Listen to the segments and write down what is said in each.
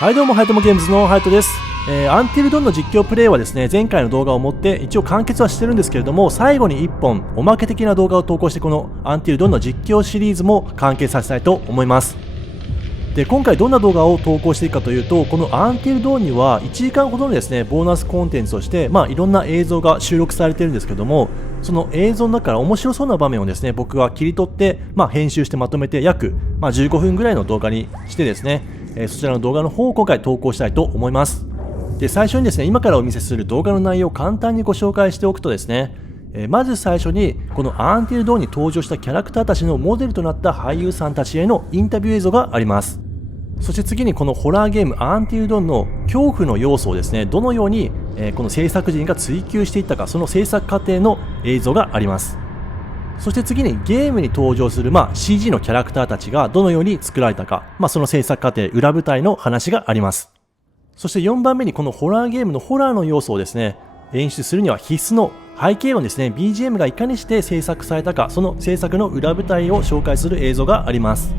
はいどうも、はやともゲームズのはやとです。アンティルドンの実況プレイはですね、前回の動画をもって一応完結はしてるんですけれども、最後に1本おまけ的な動画を投稿して、このアンティルドンの実況シリーズも完結させたいと思います。で、今回どんな動画を投稿していくかというと、このアンティルドンには1時間ほどのですね、ボーナスコンテンツとして、いろんな映像が収録されているんですけども、その映像の中から面白そうな場面をですね、僕が切り取って、編集してまとめて約、15分ぐらいの動画にしてですね、そちらの動画の方を今回投稿したいと思います。で、最初にですね、今からお見せする動画の内容を簡単にご紹介しておくとですね、まず最初にこのアンティルドーンに登場したキャラクターたちのモデルとなった俳優さんたちへのインタビュー映像があります。そして次にこのホラーゲームアンティルドーンの恐怖の要素をですね、どのようにこの制作陣が追求していったか、その制作過程の映像があります。そして次にゲームに登場するCG のキャラクターたちがどのように作られたか、その制作過程、裏舞台の話があります。そして4番目にこのホラーゲームのホラーの要素をですね、演出するには必須の背景音ですね、BGM がいかにして制作されたか、その制作の裏舞台を紹介する映像があります。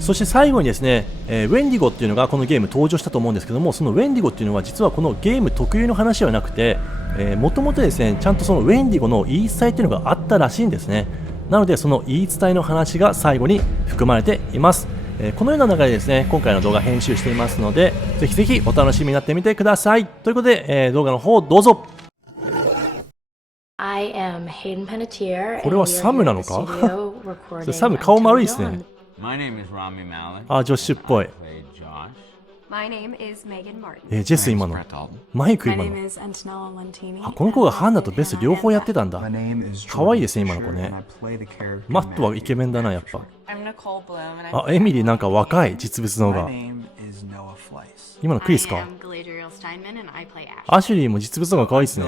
そして最後にですね、ウェンディゴっていうのがこのゲーム登場したと思うんですけども、そのウェンディゴっていうのは実はこのゲーム特有の話ではなくて、もともとですね、ちゃんとそのウェンディゴの言い伝えっていうのがあったらしいんですね。なのでその言い伝えの話が最後に含まれています。このような流れでですね、今回の動画編集していますので、ぜひぜひお楽しみになってみてください。ということで、動画の方どうぞ。これはサムなのかサム顔丸いですね。あ、ジョッシュっぽい。ジェス今のマイク今の。あ、この子がハンナとベス両方やってたんだ。可愛いですね今の子ね。マットはイケメンだなやっぱ。あ、エミリーなんか若い、実物の方が。今のクリスか。アシュリーも実物の方が可愛いですね。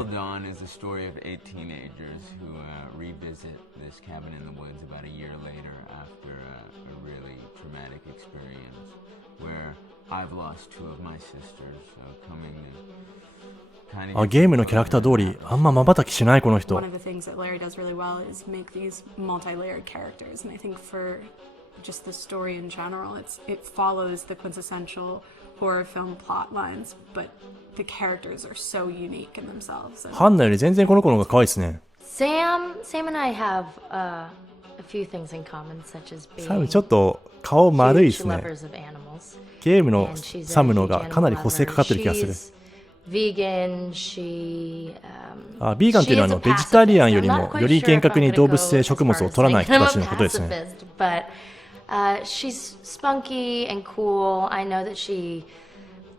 あ、ゲームのキャラクター通りあんま瞬きしないこの人。ハンナより全然この子の方が可愛いですね。サムちょっと顔丸いですね。ゲームのサムの方がかなり補正かかってる気がする。ビーガンっていうのはベジタリアンよりもより厳格に動物性食物を取らない人たちのことですね。She's spunky and cool. I know that she,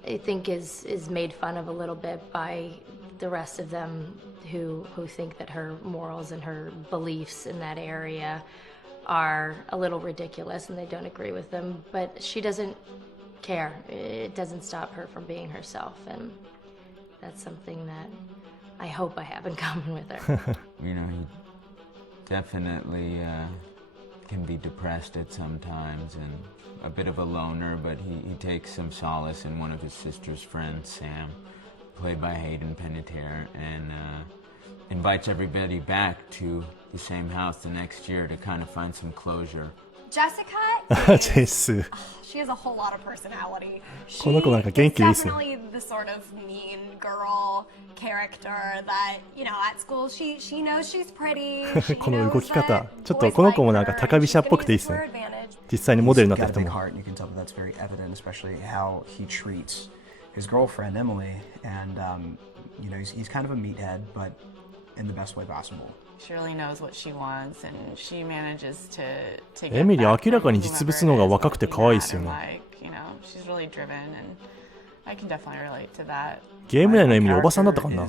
I think, is made fun of a little bit by the rest of them who think that her morals and her beliefs in that area are a little ridiculous and they don't agree with them. But she doesn't care. It doesn't stop her from being herself, and that's something that I hope I have in common with her. You know, he definitely can be depressed at some times and a bit of a loner, but he takes some solace in one of his sister's friends, Sam, played by Hayden Panettiere, and invites everybody back to the same house the next year to kind of find some closure. Jessica? ジェス。 She has a whole lot of personality. この子なんか元気いいですね。 Definitely the sort of mean girl character that, you know, at school she knows she's pretty. この動き方、ちょっとこの子もなんか高飛車っぽくていいですね。実際にモデルになった人も。エミリー明らかに実物の方が若くて可愛いですよね。ゲーム内のエミリーおばさんだったかな。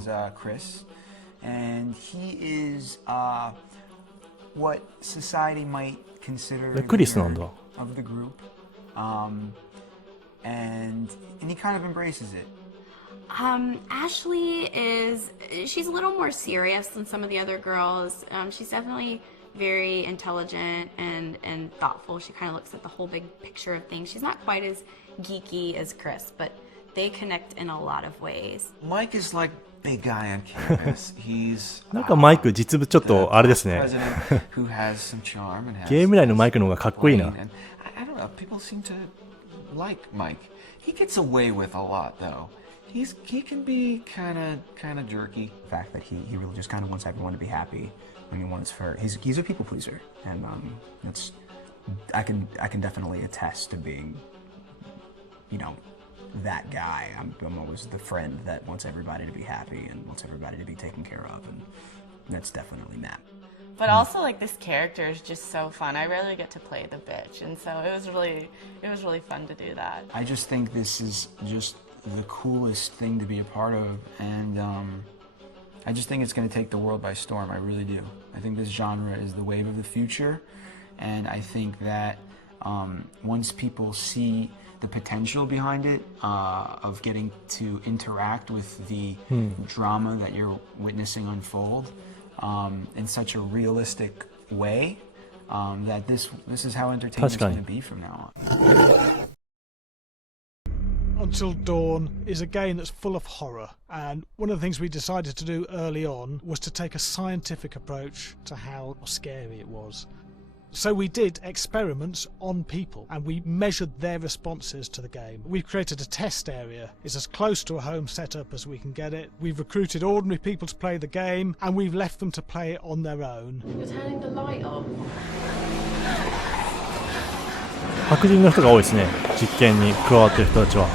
クリスなんだ。Ashley she's a little more serious than some of the other girls. She's definitely very intelligent and thoughtful. She kind of looks at the whole big picture of things. She's not quite as geeky as Chris, but they connect in a lot of ways. Mike is like big guy on campus. He's なんかマイク実物ちょっとあれですね。 who has some charm and has ゲーム内のマイクの方がかっこいいな。 I don't know. People seem to like Mike. He gets away with a lot, though. He can be kind of jerky. The fact that he really just kind of wants everyone to be happy, and he's a people pleaser, and that's I can definitely attest to being, that guy. I'm always the friend that wants everybody to be happy and wants everybody to be taken care of, and that's definitely Matt. But also, like, this character is just so fun. I rarely get to play the bitch, and so it was really fun to do that. I just think this is just the coolest thing to be a part of, and I just think it's going to take the world by storm. I really do. I think this genre is the wave of the future, and I think that once people see the potential behind it, of getting to interact with the drama that you're witnessing unfold in such a realistic way, that this is how entertainment is going to be from now on. Until Dawn is a game that's full of horror, and one of the things we decided to do early on was to take a scientific approach to how scary it was. So we did experiments on people and we measured their responses to the game. We've created a test area. It's as close to a home setup as we can get it. We've recruited ordinary people to play the game and we've left them to play it on their own. You're turning the light on. 白人の人が多いですね、実験に加わってる人たちは。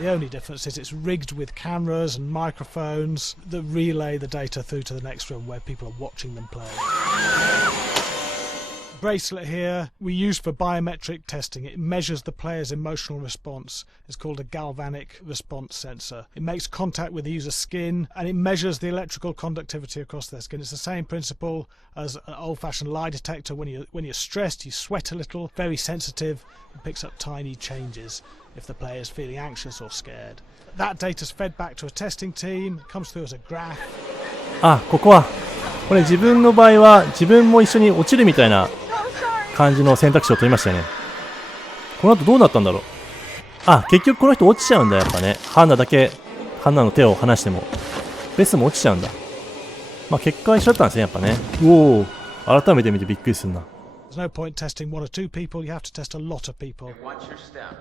The only difference is it's rigged with cameras and microphones that relay the data through to the next room where people are watching them play. Bracelet here we use for biometric testing. It measures the player's emotional response. It's called a galvanic response sensor. It makes contact with the user's skin and it measures the electrical conductivity across their skin. It's the same principle as an old-fashioned lie detector. When you're stressed, you sweat a little. Very sensitive. It picks up tiny changes if the player is feeling anxious or scared. That data's fed back to a testing team. It comes through as a graph. あ、ここはこれ自分の場合は自分も一緒に落ちるみたいな感じの選択肢を取りましたよね。この後どうなったんだろう。あ、結局この人落ちちゃうんだ、やっぱね。ハンナの手を離してもベスも落ちちゃうんだ。まあ結果は一緒だったんですね、やっぱね。おお、改めて見てびっくりするな。There's no point testing one or two people. You have to test a lot of people. What's your step?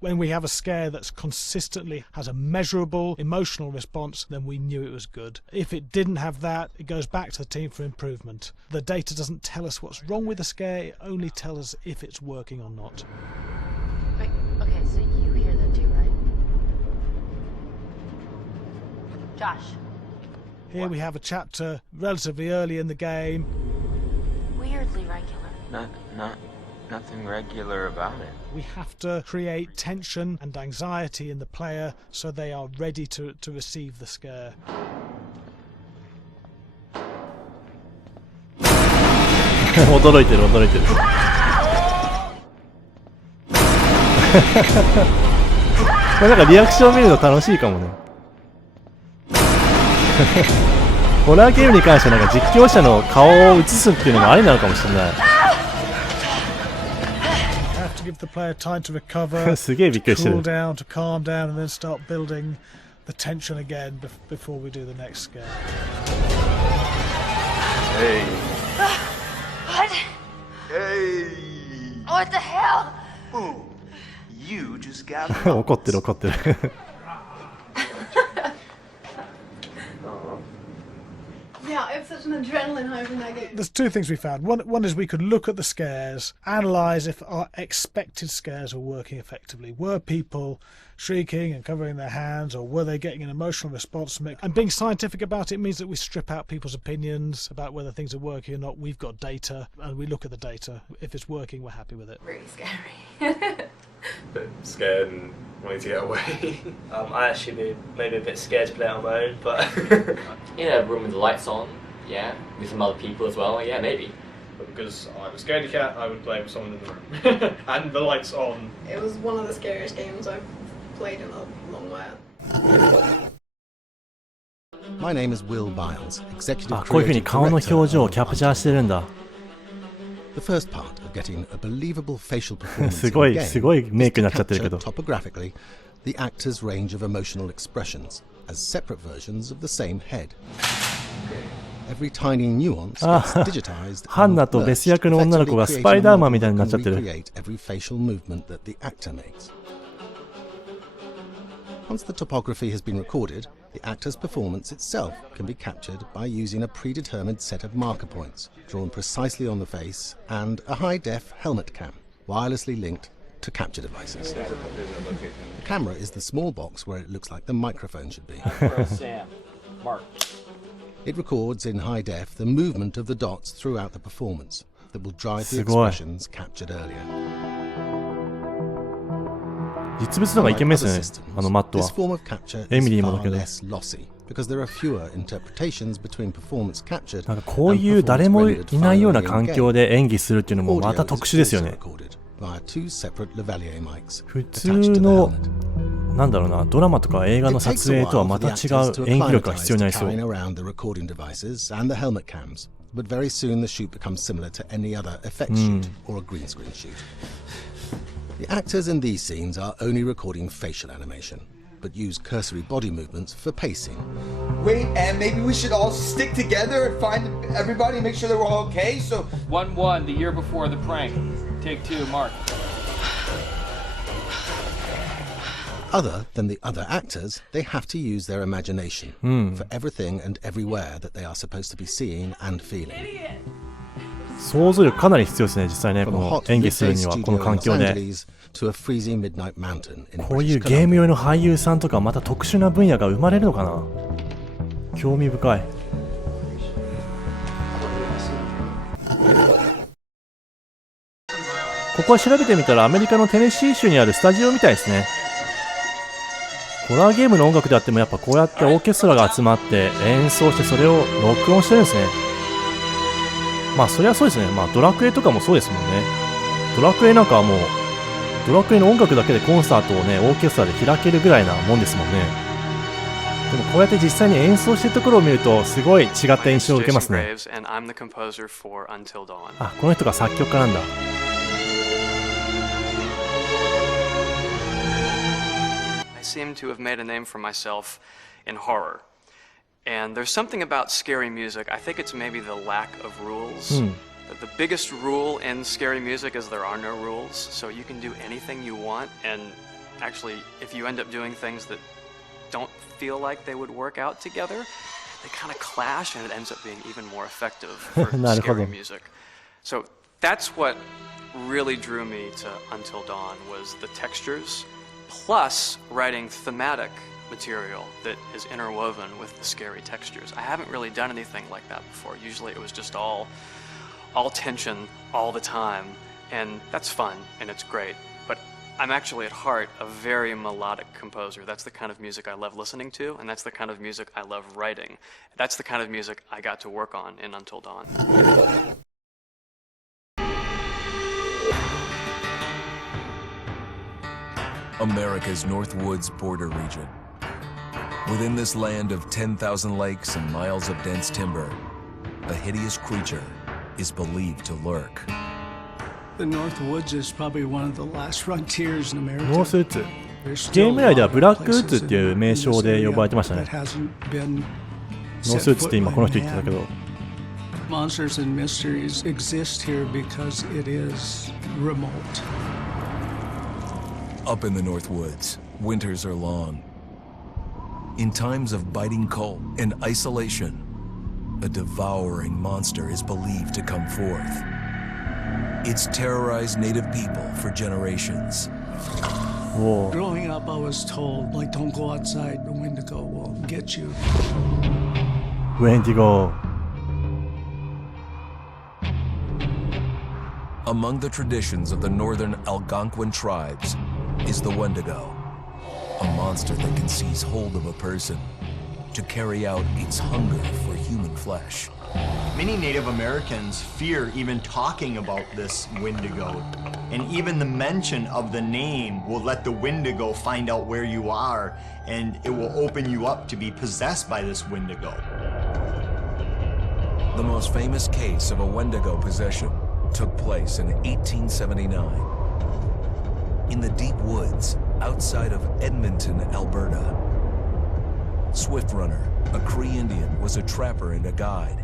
When we have a scare that's consistently has a measurable emotional response, then we knew it was good. If it didn't have that, it goes back to the team for improvement. The data doesn't tell us what's wrong with the scare, it only tells us if it's working or not. Wait, okay, so you hear that too, right? Josh. Here we have a chapter relatively early in the game. Weirdly regular. Nothing regular about it. We have to create tension and anxiety in the player so they are ready to receive the scare. 驚いてる。これなんかリアクション見るの楽しいかもね。ホラーゲームに関してはなんか実況者の顔を映すっていうのもありなのかもしれない。Give the player time to recover, すげえびっくりしてる。 cool down, to calm down, and then start building the tension again before we do the next scare. Hey. What? Hey. What the hell? Ooh. You just got 怒ってる。Yeah, I have such an adrenaline high from that game. There's two things we found. One is we could look at the scares, analyse if our expected scares were working effectively. Were people shrieking and covering their hands, or were they getting an emotional response from it? And being scientific about it means that we strip out people's opinions about whether things are working or not. We've got data, and we look at the data. If it's working, we're happy with it. Really scary. Bit scared and wanting to get away. I actually be maybe a bit scared to play on my own, but in a room with the lights on, yeah, with some other people as well, yeah, maybe. but because I'm a scaredy cat, I would play with someone in the room and the lights on. It was one of the scariest games I've played in a long while. My name is Will Biles, Executive あ、こういう風に顔の表情をキャプチャーしてるんだ。The first part of getting a believable facial performance すごいメイクになっちゃってるけど。 topographically the actor's range of emotional expressions as separate versions of the same head. every tiny nuance あ gets digitized ハンナと別役の女の子がスパイダーマンみたいになっちゃってる。 recreate every facial movement that the actor makes. Once the topography has been recorded, the actor's performance itself can be captured by using a predetermined set of marker points drawn precisely on the face and a high-def helmet cam, wirelessly linked to capture devices. The camera is the small box where it looks like the microphone should be. Sam, Mark. It records in high def the movement of the dots throughout the performance that will drive the すごい。 expressions captured earlier. 実物の方がイケメンですよね、マット This は。 form of capture エ is ミリーもだ far けど。 less lossy because there are fewer interpretations between performance captured なんかこういう誰もいないような環境で演技するっていうのもまた特殊ですよね。 via two separate lavalier mics 普 attached 通 to the の helmet. なんだろうな、ドラマとか映画の It takes 撮 a 影とは while ま for た the 違 actors う to 演技力が acclimatize 必要になり to そう。 carrying around the recording devices and the helmet cams, but very soon the shoot becomes similar to any other effect shoot or a green screen shoot. The actors in these scenes are only recording facial animation, but use cursory body movements for pacing. Wait, and maybe we should all stick together and find everybody and make sure that we're all okay, so... 1-1, the year before the prank. Take 2, Mark. Other than the other actors, they have to use their imagination for everything and everywhere that they are supposed to be seeing and feeling. 想像力かなり必要ですね、実際ね、こ From a の hot 演技する midday には、こ studio の in 環 Los 境で。 Angeles to a freezing midnight mountain in こういう British ゲーム Columbia. 用の俳優さんとかまた特殊な分野が生まれるのかな。興味深い。ここは調べてみたらアメリカのテネシー州にあるスタジオみたいですね。ホラーゲームの音楽であってもやっぱこうやってオーケストラが集まって演奏してそれを録音してるんですね。まあそりゃそうですね。まあドラクエとかもそうですもんね。ドラクエなんかはもうドラクエの音楽だけでコンサートをねオーケストラで開けるぐらいなもんですもんね。でもこうやって実際に演奏してるところを見るとすごい違った印象を受けますね。あ、この人が作曲家なんだ。I seem to have made a name for myself in horror. And there's something about scary music. I think it's maybe the lack of rules. The biggest rule in scary music is there are no rules. So you can do anything you want. And actually, if you end up doing things that don't feel like they would work out together, they kind of clash and it ends up being even more effective for scary music. So that's what really drew me to Until Dawn was the textures, plus writing thematic material that is interwoven with the scary textures. I haven't really done anything like that before. Usually it was just all tension all the time, and that's fun and it's great. But I'm actually at heart a very melodic composer. That's the kind of music I love listening to, and that's the kind of music I love writing. That's the kind of music I got to work on in Until Dawn. America's Northwoods border region. Within this land of 10,000 lakes and miles of dense timber, a hideous creature is believed to lurk. The Northwoods is probably one of the last frontiers in America. ノースウッズ。ゲーム内ではブラックウッズっていう名称で呼ばれてましたね。ノースウッズって今この人言ってたけど。Monsters and mysteries exist here because it is remote. Up in the Northwoods, winters are long. In times of biting cold and isolation, a devouring monster is believed to come forth. It's terrorized native people for generations. Whoa. Growing up, I was told, like, don't go outside, the Wendigo will get you. Wendigo. Among the traditions of the northern Algonquin tribes is the Wendigo, a monster that can seize hold of a person to carry out its hunger for human flesh. Many Native Americans fear even talking about this Wendigo, and even the mention of the name will let the Wendigo find out where you are, and it will open you up to be possessed by this Wendigo. The most famous case of a Wendigo possession took place in 1879. In the deep woods outside of Edmonton, Alberta. Swift Runner, a Cree Indian, was a trapper and a guide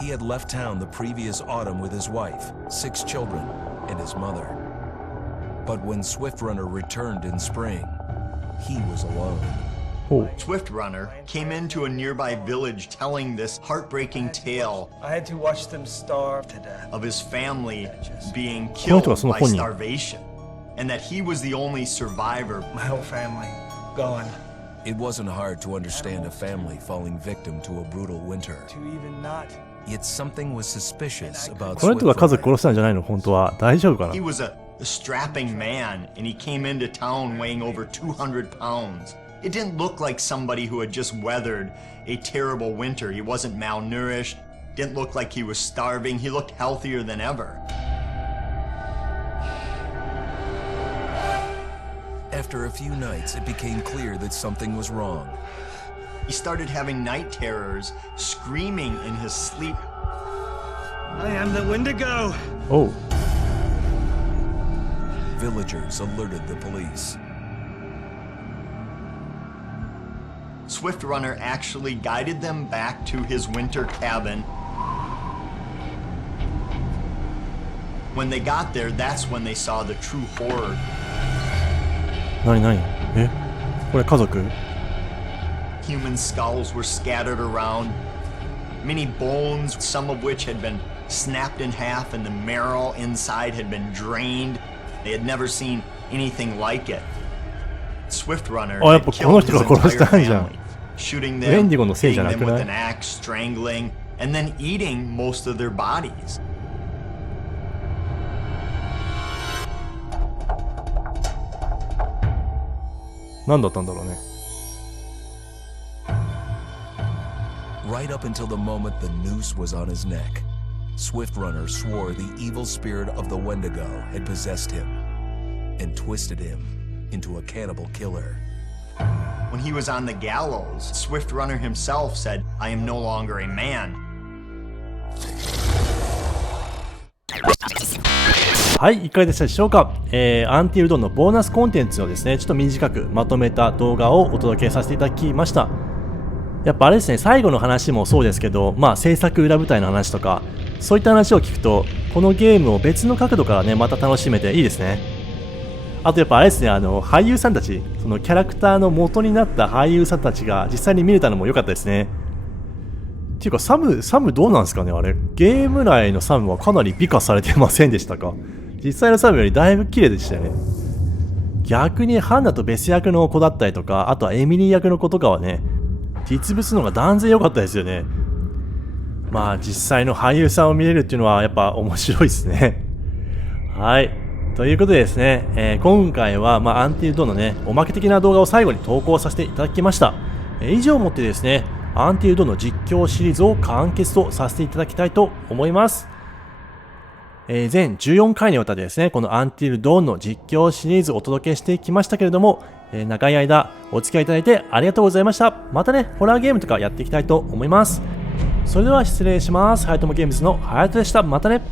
He had left town the previous autumn with his wife, 6 children, and his mother. But when Swift Runner returned in spring, he was alone. Swift Runner came into a nearby village telling this heartbreaking tale I had to watch them starve to death. of his family being killed by starvation, and that he was the only survivor. My whole family gone. It wasn't hard to understand a family falling victim to a brutal winter. To even not. Yet something was suspicious about この人が家族殺したんじゃないの？本当は大丈夫かな？ He was a strapping man, and he came into town weighing over 200 pounds. It didn't look like somebody who had just weathered a terrible winter. He wasn't malnourished, didn't look like he was starving. He looked healthier than ever. After a few nights, it became clear that something was wrong. He started having night terrors, screaming in his sleep. I am the Wendigo. Oh. Villagers alerted the police. Swift Runner actually guided them back to his winter cabin. When they got there, that's when they saw the true horror. 何？え？これ家族？ Human skulls were scattered around. Many bones, some of which had been snapped in half, and the marrow inside had been drained. They had never seen anything like it. Swift Runner had killed his entire family, shooting them, hitting them with an axe, strangling, and then eating most of their bodies. Right up until the moment the noose was on his neck, Swift Runner swore the evil spirit of the Wendigo had possessed him and twisted him into a cannibal killer. When he was on the gallows, Swift Runner himself said, "I am no longer a man." はい、いかがでしたでしょうか。アンティルドンのボーナスコンテンツをですね、ちょっと短くまとめた動画をお届けさせていただきました。やっぱあれですね、最後の話もそうですけど、制作裏舞台の話とか、そういった話を聞くと、このゲームを別の角度からね、また楽しめていいですね。あとやっぱあれですね、俳優さんたち、そのキャラクターの元になった俳優さんたちが実際に見れたのも良かったですね。っていうか、サムどうなんですかね、あれ。ゲーム内のサムはかなり美化されてませんでしたか？実際のサムよりだいぶ綺麗でしたよね。逆にハンナとベス役の子だったりとか、あとはエミリー役の子とかはね、実物の方が断然良かったですよね。実際の俳優さんを見れるっていうのはやっぱ面白いですね。はい。ということでですね、今回はアンティルドンのね、おまけ的な動画を最後に投稿させていただきました。以上をもってですね、アンティルドンの実況シリーズを完結とさせていただきたいと思います。全14回にわたってですね、このアンティルドンの実況シリーズをお届けしてきましたけれども、長い間お付き合いいただいてありがとうございました。またね、ホラーゲームとかやっていきたいと思います。それでは失礼します。はやともゲームズのはやとでした。またね。